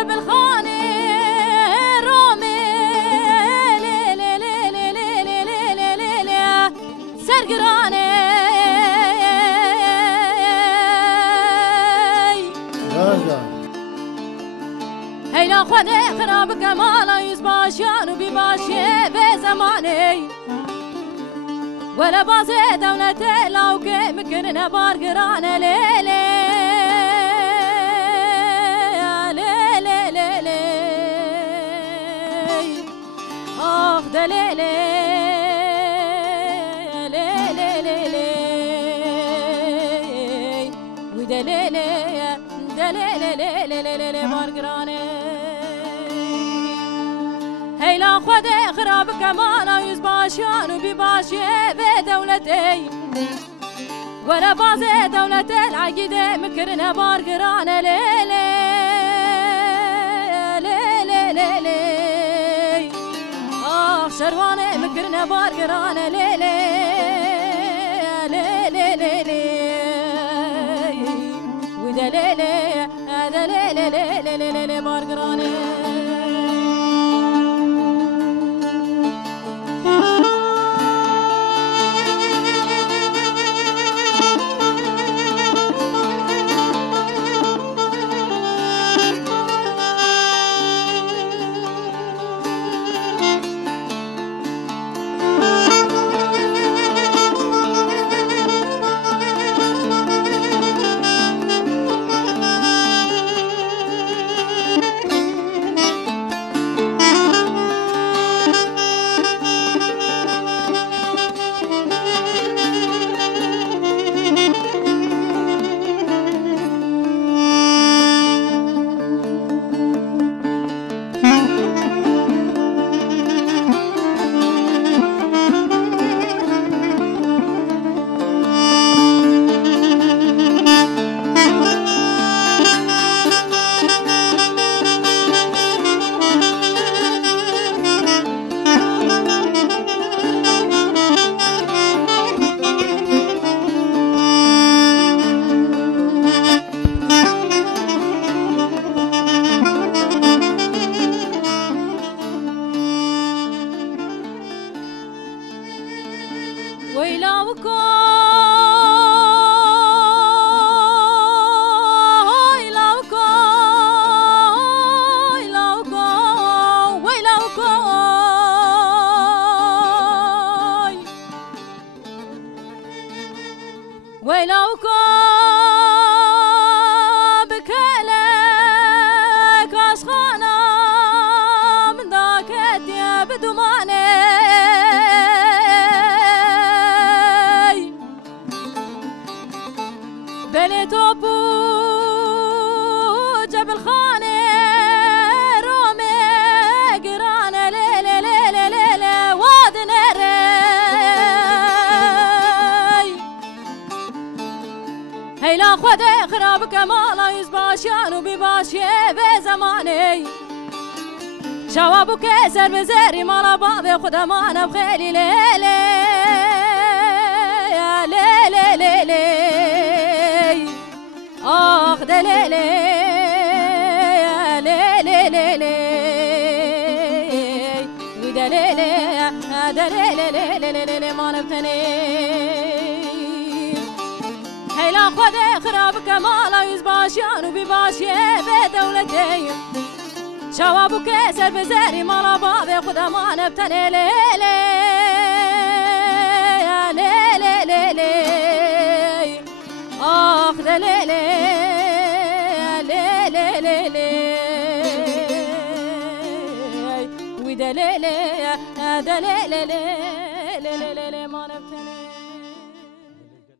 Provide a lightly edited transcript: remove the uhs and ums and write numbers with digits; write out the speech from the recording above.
جبل خاني رومي سرقراني هيلا خدي خراب كمالا يزباشيان وبيباشي بزماني ولا بازي دولتي لو كي مكرنا بارقرانة ليلي ليلي ليلي آخ دليلي ليلي ليلي ودليلي دليلي ليلي ليلي بارقرانة هيلا خدي خراب كمالا يزباشيان وبيباشي بدولتي ولا بازي دولتي العقيدة مكرنا بارقرانة ليلي ليلي ليلي آخ شرواني مكرنا بارقرانة ليلي ليلي ليلي ودليلي دليلي ليلي ليلي بارقرانة ويلوكو بكلك أسخانا من ذاك يا بدماني بليتو بو جبل خاني رومي قرانة ليلي ليلي ليلي وادنري هيلا خدي خراب كمالا يزباشيان وبيباشي بزماني شوابو كيسر بزيري مالا بعضي خدمانا بخيلي ليلي ليلي ليلي آخ دليلي ليلي ليلي ودليلي دليلي ليلي ليلي ما نبتني هيلا خدي خراب كمالا يزباشيان وبيباشي بدولتي شوابو كيسر بزيري مالا بعضي خدمانا بتني ليلي ليلي ليلي آخ دليلي ليلي ليلي ودليلي دليلي ليلي ما نبتني